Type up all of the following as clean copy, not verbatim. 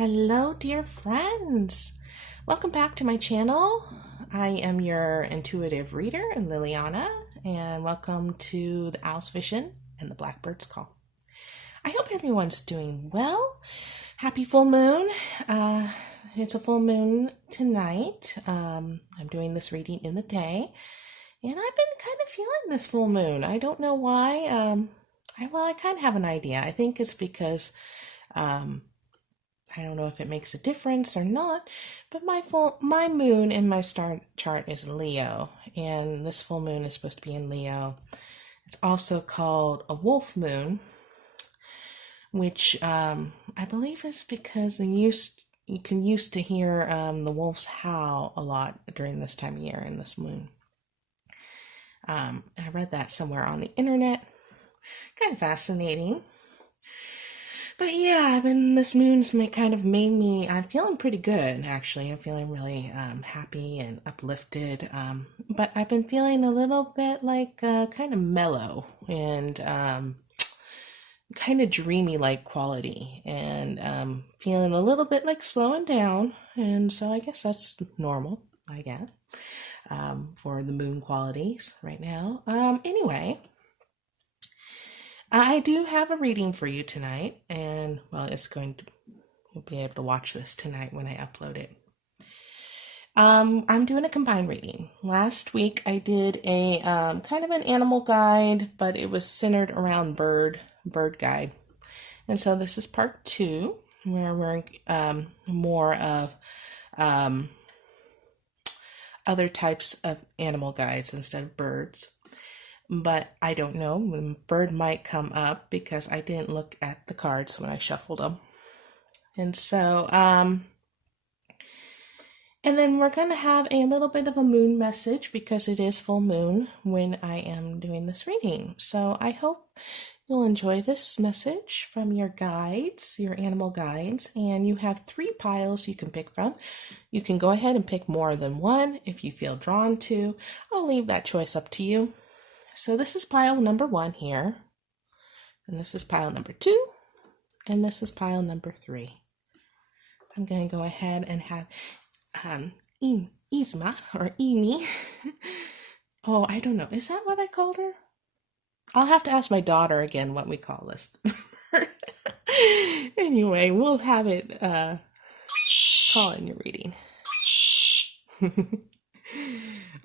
Hello, dear friends. Welcome back to my channel. I am your intuitive reader, Liliana, and welcome to the Owl's Vision and the Blackbird's Call. I hope everyone's doing well. Happy full moon. It's a full moon tonight. I'm doing this reading in the day, and I've been kind of feeling this full moon. I don't know why. I kind of have an idea. I think it's because I don't know if it makes a difference or not, but my moon in my star chart is Leo, and this full moon is supposed to be in Leo. It's also called a wolf moon, which I believe is because you can used to hear the wolves howl a lot during this time of year in this moon. I read that somewhere on the internet. Kind of fascinating. But yeah, this moon's kind of made me, I'm feeling pretty good, actually. I'm feeling really happy and uplifted. But I've been feeling a little bit like kind of mellow and kind of dreamy-like quality. And feeling a little bit like slowing down. And so I guess that's normal, I guess, for the moon qualities right now. Anyway, I do have a reading for you tonight, and well, you'll be able to watch this tonight when I upload it. I'm doing a combined reading. Last week I did a kind of an animal guide, but it was centered around bird guide. And so this is part 2, where we're more of other types of animal guides instead of birds. But I don't know, bird might come up because I didn't look at the cards when I shuffled them. And so, and then we're going to have a little bit of a moon message because it is full moon when I am doing this reading. So I hope you'll enjoy this message from your guides, your animal guides, and you have 3 piles you can pick from. You can go ahead and pick more than one if you feel drawn to. I'll leave that choice up to you. So this is pile number 1 here, and this is pile number 2, and this is pile number 3. I'm going to go ahead and have Isma, or Emi. Oh, I don't know. Is that what I called her? I'll have to ask my daughter again what we call this. Anyway, we'll have it call in your reading.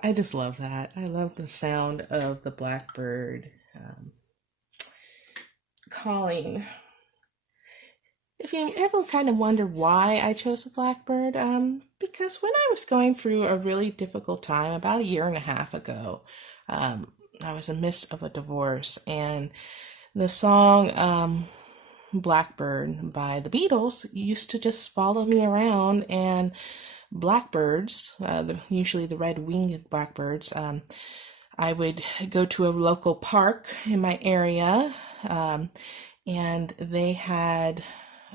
I just love that. I love the sound of the blackbird calling. If you ever kind of wonder why I chose a blackbird, because when I was going through a really difficult time about 1.5 years ago, I was in the midst of a divorce, and the song Blackbird by the Beatles used to just follow me around, and blackbirds, usually the red-winged blackbirds, I would go to a local park in my area, and they had,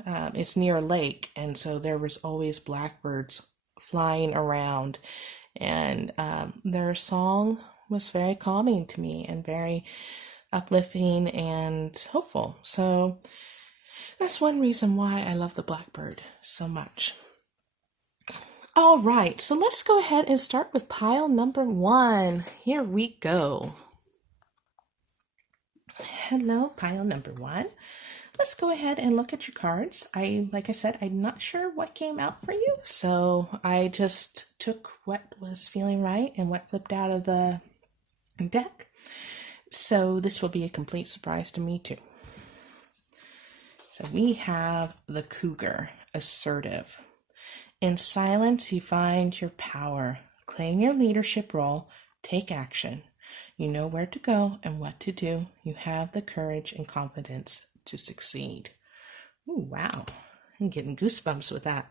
it's near a lake, and so there was always blackbirds flying around, and their song was very calming to me and very uplifting and hopeful. So that's one reason why I love the blackbird so much. All right, so let's go ahead and start with pile number 1. Here we go. Hello, pile number 1. Let's go ahead and look at your cards. Like I said, I'm not sure what came out for you, so I just took what was feeling right and what flipped out of the deck. So this will be a complete surprise to me too. So we have the cougar, assertive. In silence, you find your power. Claim your leadership role. Take action. You know where to go and what to do. You have the courage and confidence to succeed. Ooh, wow. I'm getting goosebumps with that.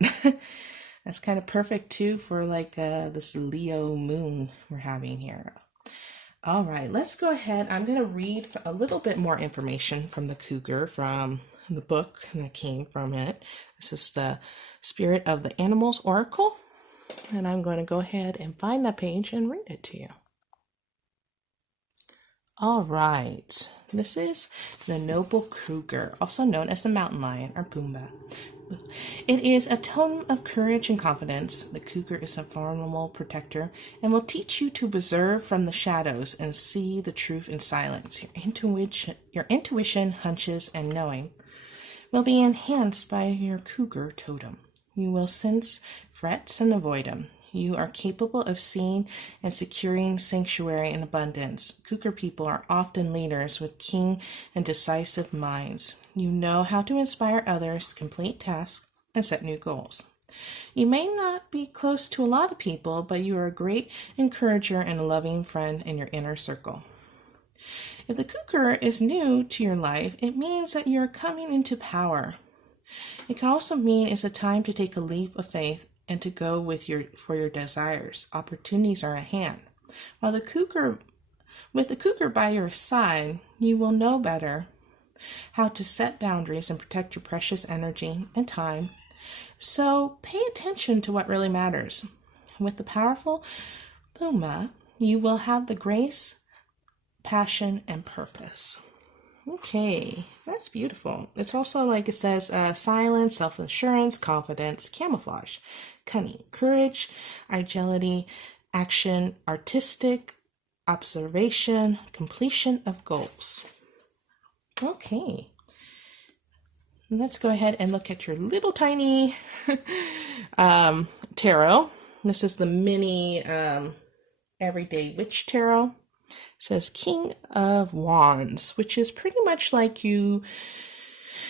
That's kind of perfect too for like this Leo moon we're having here. All right, let's go ahead. I'm going to read a little bit more information from the cougar from the book that came from it. This is the Spirit of the Animals Oracle, and I'm going to go ahead and find that page and read it to you. All right, this is the noble cougar, also known as the mountain lion or Pumbaa. It is a tone of courage and confidence. The cougar is a vulnerable protector and will teach you to observe from the shadows and see the truth in silence. Your intuition, hunches, and knowing will be enhanced by your cougar totem. You will sense threats and avoid them. You are capable of seeing and securing sanctuary and abundance. Cougar people are often leaders with keen and decisive minds. You know how to inspire others to complete tasks and set new goals. You may not be close to a lot of people, but you are a great encourager and a loving friend in your inner circle. If the cougar is new to your life, it means that you are coming into power. It can also mean it's a time to take a leap of faith and to go for your desires. Opportunities are at hand. With the cougar by your side, you will know better how to set boundaries and protect your precious energy and time. So pay attention to what really matters. With the powerful Puma, you will have the grace, passion, and purpose. Okay, that's beautiful. It's also like it says silence, self-assurance, confidence, camouflage, cunning, courage, agility, action, artistic, observation, completion of goals. Okay, let's go ahead and look at your little tiny tarot. This is the mini Everyday Witch Tarot. It says King of Wands, which is pretty much like you.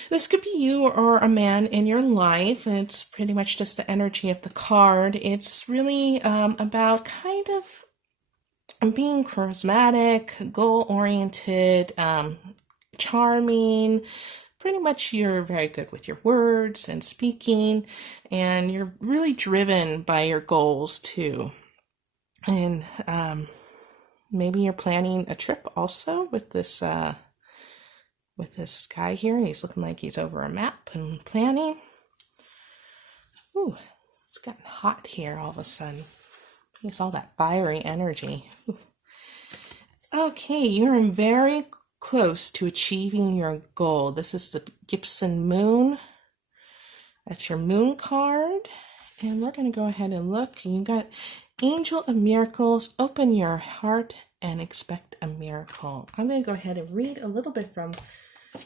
This could be you or a man in your life. It's pretty much just the energy of the card. It's really about kind of being charismatic, goal-oriented, charming. Pretty much you're very good with your words and speaking, and you're really driven by your goals too. And maybe you're planning a trip also with this guy here. He's looking like he's over a map and planning. Ooh, it's gotten hot here all of a sudden. It's all that fiery energy. Ooh. Okay, you're very close to achieving your goal. This is the Gibson Moon. That's your moon card. And we're going to go ahead and look. You got Angel of Miracles. Open your heart and expect a miracle. I'm going to go ahead and read a little bit from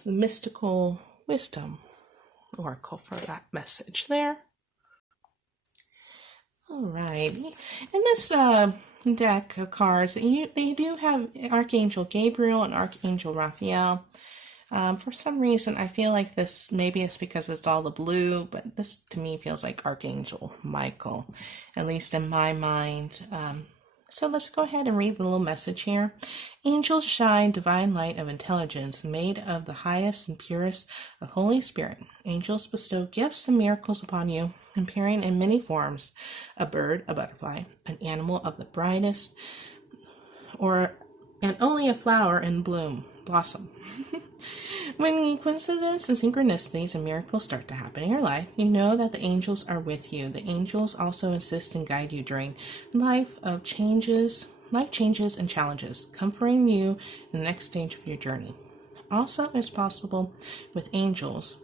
the Mystical Wisdom Oracle for that message there. All right. In this deck of cards, they do have Archangel Gabriel and Archangel Raphael. For some reason, I feel like this, maybe it's because it's all the blue, but this to me feels like Archangel Michael, at least in my mind. So let's go ahead and read the little message here. Angels shine divine light of intelligence, made of the highest and purest of Holy Spirit. Angels bestow gifts and miracles upon you, appearing in many forms: a bird, a butterfly, an animal of the brightest, and only a flower in blossom. When coincidences and synchronicities and miracles start to happen in your life, you know that the angels are with you. The angels also assist and guide you during life changes and challenges, comforting you in the next stage of your journey. Also, it's possible with angels,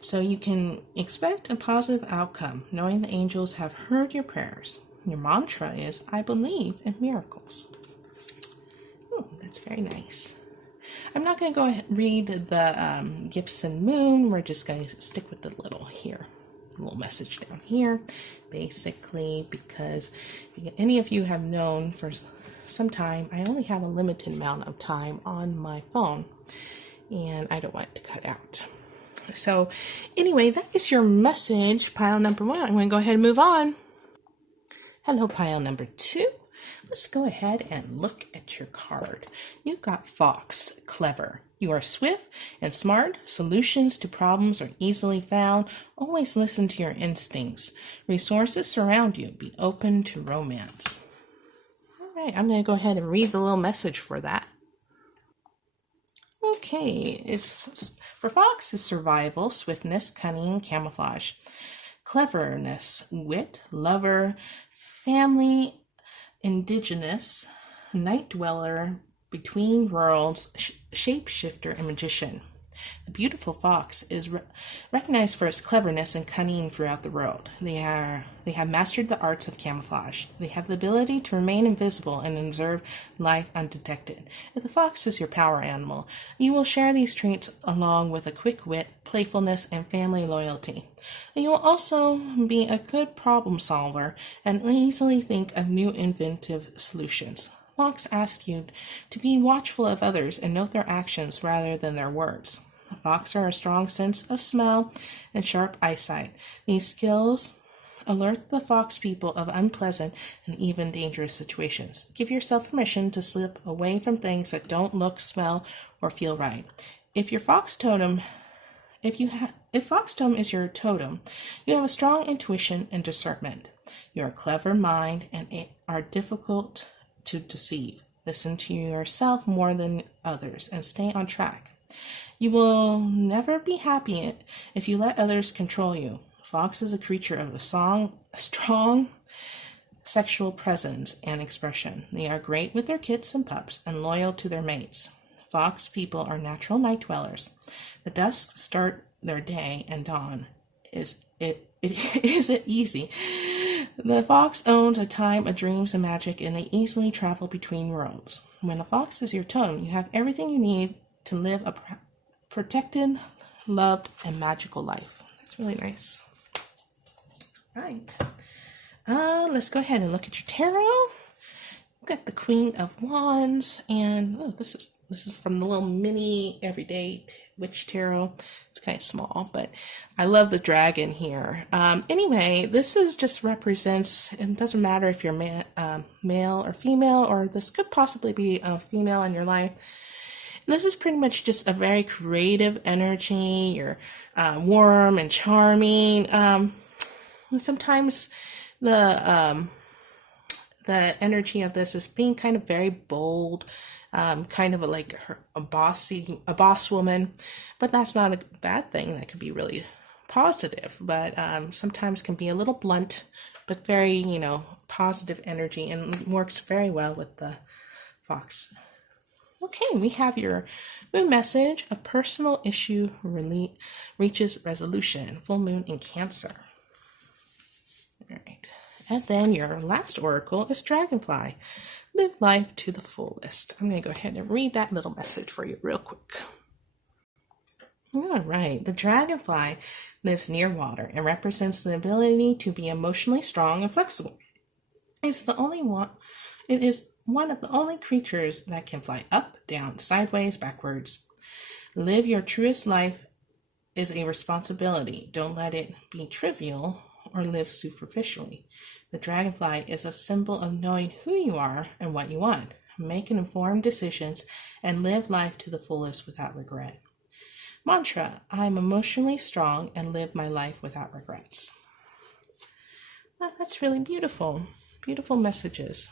so you can expect a positive outcome, knowing the angels have heard your prayers. Your mantra is, I believe in miracles. Oh, that's very nice. I'm not going to go ahead and read the Gibson Moon. We're just going to stick with the little message down here, basically, because any of you have known for some time, I only have a limited amount of time on my phone, and I don't want it to cut out. So anyway, that is your message, pile number 1. I'm going to go ahead and move on. Hello, pile number 2. Let's go ahead and look at your card. You've got Fox, clever. You are swift and smart. Solutions to problems are easily found. Always listen to your instincts. Resources surround you. Be open to romance. All right, I'm going to go ahead and read the little message for that. Okay, for Fox is survival, swiftness, cunning, camouflage, cleverness, wit, lover, family, indigenous, night dweller, between worlds, shapeshifter, and magician. The beautiful fox is recognized for its cleverness and cunning throughout the world. They have mastered the arts of camouflage. They have the ability to remain invisible and observe life undetected. If the fox is your power animal, you will share these traits along with a quick wit, playfulness, and family loyalty. You will also be a good problem solver and easily think of new inventive solutions. Fox asks you to be watchful of others and note their actions rather than their words. Fox are a strong sense of smell and sharp eyesight. These skills alert the fox people of unpleasant and even dangerous situations. Give yourself permission to slip away from things that don't look, smell, or feel right. If fox totem is your totem, you have a strong intuition and discernment. You are a clever mind and are difficult to deceive. Listen to yourself more than others and stay on track. You will never be happy if you let others control you. Fox is a creature of a strong sexual presence and expression. They are great with their kits and pups and loyal to their mates. Fox people are natural night dwellers. The dusk start their day and dawn. Is it easy? The fox owns a time of dreams and magic, and they easily travel between worlds. When a fox is your totem, you have everything you need to live a protected, loved, and magical life. That's really nice. Right. Let's go ahead and look at your tarot. You've got the Queen of Wands, and this is from the little mini everyday witch tarot. It's kind of small, but I love the dragon here. Anyway, this is just represents, and it doesn't matter if you're male or female, or this could possibly be a female in your life. This is pretty much just a very creative energy. You're warm and charming. Sometimes the energy of this is being kind of very bold, kind of a boss woman, but that's not a bad thing. That could be really positive, but sometimes can be a little blunt, but very, positive energy, and works very well with the fox. Okay, we have your moon message. A personal issue reaches resolution. Full moon in Cancer. All right. And then your last oracle is Dragonfly. Live life to the fullest. I'm going to go ahead and read that little message for you real quick. All right. The dragonfly lives near water and represents the ability to be emotionally strong and flexible. It is one of the only creatures that can fly up, down, sideways, backwards. Live your truest life is a responsibility. Don't let it be trivial or live superficially. The dragonfly is a symbol of knowing who you are and what you want. Make informed decisions and live life to the fullest without regret. Mantra: I am emotionally strong and live my life without regrets. Well, that's really beautiful. Beautiful messages.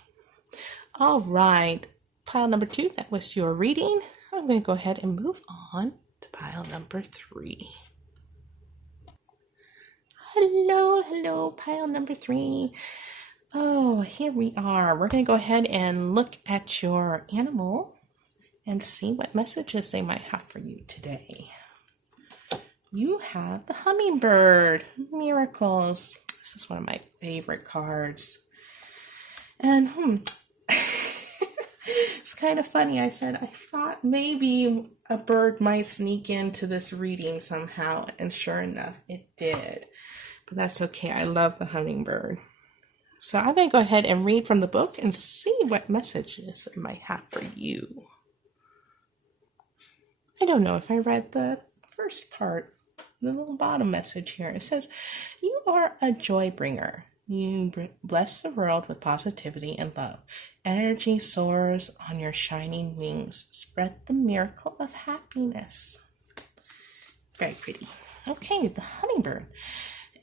All right. Pile number 2, that was your reading. I'm going to go ahead and move on to pile number 3. Hello, pile number 3. Oh, here we are. We're going to go ahead and look at your animal and see what messages they might have for you today. You have the hummingbird. Miracles. This is one of my favorite cards. And it's kind of funny. I thought maybe a bird might sneak into this reading somehow, and sure enough, it did. But that's okay. I love the hummingbird. So I'm going to go ahead and read from the book and see what messages it might have for you. I don't know if I read the first part, the little bottom message here. It says, you are a joy bringer. You bless the world with positivity and love. Energy soars on your shining wings. Spread the miracle of happiness. Very pretty. Okay, the hummingbird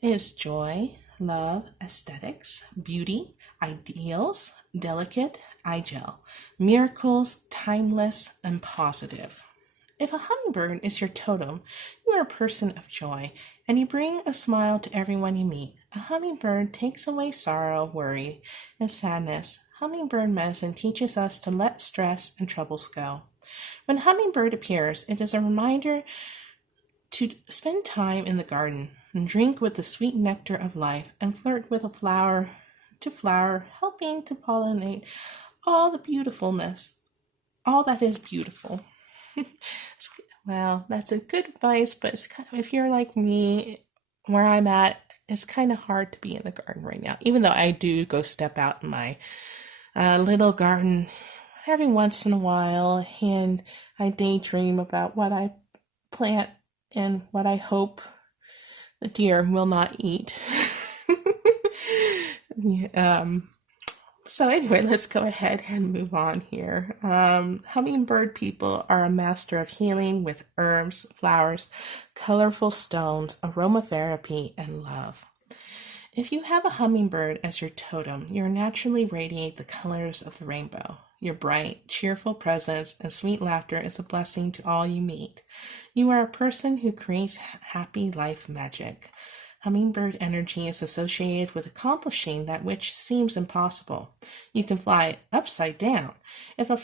is joy, love, aesthetics, beauty, ideals, delicate, gel, miracles, timeless, and positive. If a hummingbird is your totem, you are a person of joy, and you bring a smile to everyone you meet. A hummingbird takes away sorrow, worry, and sadness. Hummingbird medicine teaches us to let stress and troubles go. When hummingbird appears, it is a reminder to spend time in the garden and drink with the sweet nectar of life and flirt with a flower to flower, helping to pollinate all the beautifulness, all that is beautiful. Well, that's a good advice, but if you're like me, where I'm at, it's kind of hard to be in the garden right now, even though I do go step out in my little garden every once in a while, and I daydream about what I plant and what I hope the deer will not eat. So anyway, let's go ahead and move on here. Hummingbird people are a master of healing with herbs, flowers, colorful stones, aromatherapy, and love. If you have a hummingbird as your totem, you naturally radiate the colors of the rainbow. Your bright, cheerful presence and sweet laughter is a blessing to all you meet. You are a person who creates happy life magic. Hummingbird energy is associated with accomplishing that which seems impossible. You can fly upside down. If a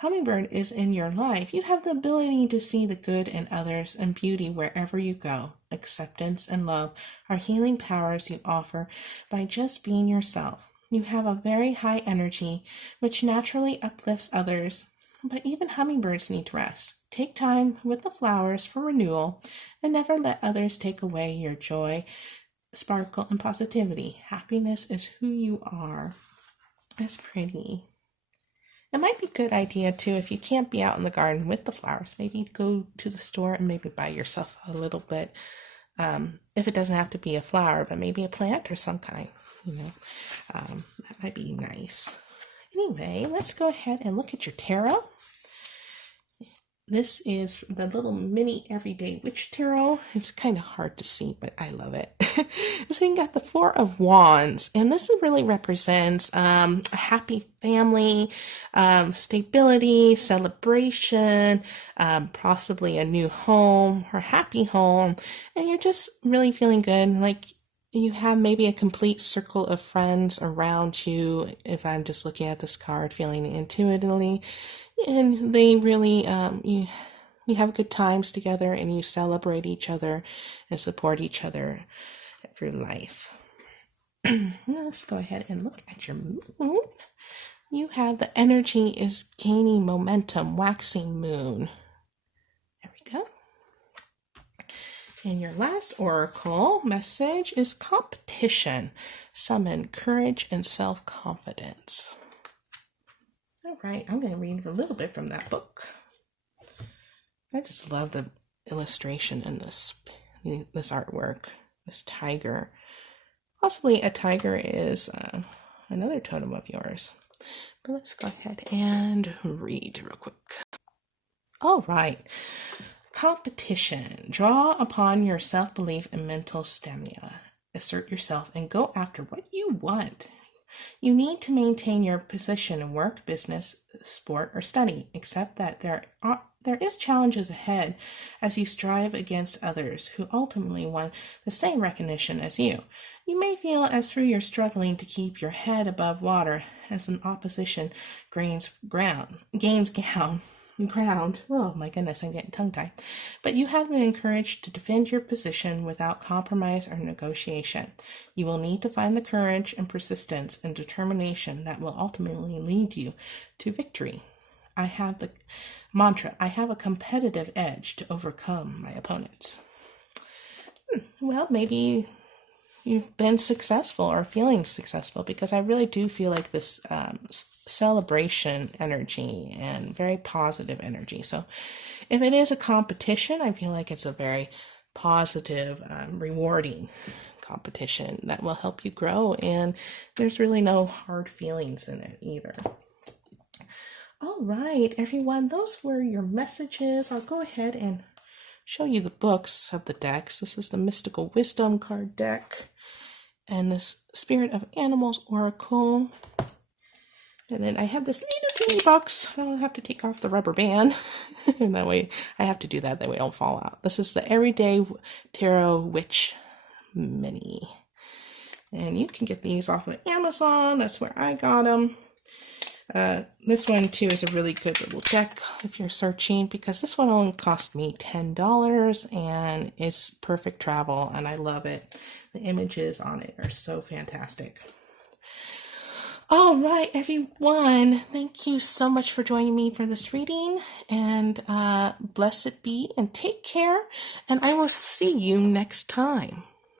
hummingbird is in your life, you have the ability to see the good in others and beauty wherever you go. Acceptance and love are healing powers you offer by just being yourself. You have a very high energy, which naturally uplifts others, but even hummingbirds need rest. Take time with the flowers for renewal, and never let others take away your joy, sparkle, and positivity. Happiness is who you are. That's pretty. It might be a good idea too, if you can't be out in the garden with the flowers, maybe go to the store and maybe buy yourself a little bit. If it doesn't have to be a flower, but maybe a plant or some kind, that might be nice. Anyway, let's go ahead and look at your tarot. This is the little mini everyday witch tarot. It's kind of hard to see, but I love it. So you got the Four of Wands, and this really represents a happy family, stability, celebration, possibly a new home or happy home, and you're just really feeling good. Like you have maybe a complete circle of friends around you. If I'm just looking at this card, feeling intuitively. And they really, you have good times together and you celebrate each other and support each other through life. Let's go ahead and look at your moon. You have the energy is gaining momentum, waxing moon. There we go. And your last oracle message is competition. Summon courage and self-confidence. All right, I'm going to read a little bit from that book. I just love the illustration in this artwork. This tiger. Possibly a tiger is another totem of yours. But let's go ahead and read real quick. All right. Competition. Draw upon your self-belief and mental stamina. Assert yourself and go after what you want. You need to maintain your position in work, business, sport, or study, except that there is challenges ahead as you strive against others who ultimately want the same recognition as you. You may feel as though you're struggling to keep your head above water as an opposition gains ground. Oh my goodness, I'm getting tongue-tied. But you have the courage to defend your position without compromise or negotiation. You will need to find the courage and persistence and determination that will ultimately lead you to victory. I have the mantra, I have a competitive edge to overcome my opponents. Well, maybe you've been successful or feeling successful, because I really do feel like this celebration energy and very positive energy. So if it is a competition, I feel like it's a very positive, rewarding competition that will help you grow, and there's really no hard feelings in it either. All right, everyone, those were your messages. I'll go ahead and show you the books of the decks. This is the Mystical Wisdom card deck and this Spirit of Animals Oracle. And then I have this little teeny box. I don't have to take off the rubber band. And that way, I have to do that way I don't fall out. This is the Everyday Tarot Witch Mini. And you can get these off of Amazon. That's where I got them. This one too is a really good little deck if you're searching, because this one only cost me $10 and it's perfect travel and I love it. The images on it are so fantastic. All right, everyone. Thank you so much for joining me for this reading, and blessed be and take care, and I will see you next time.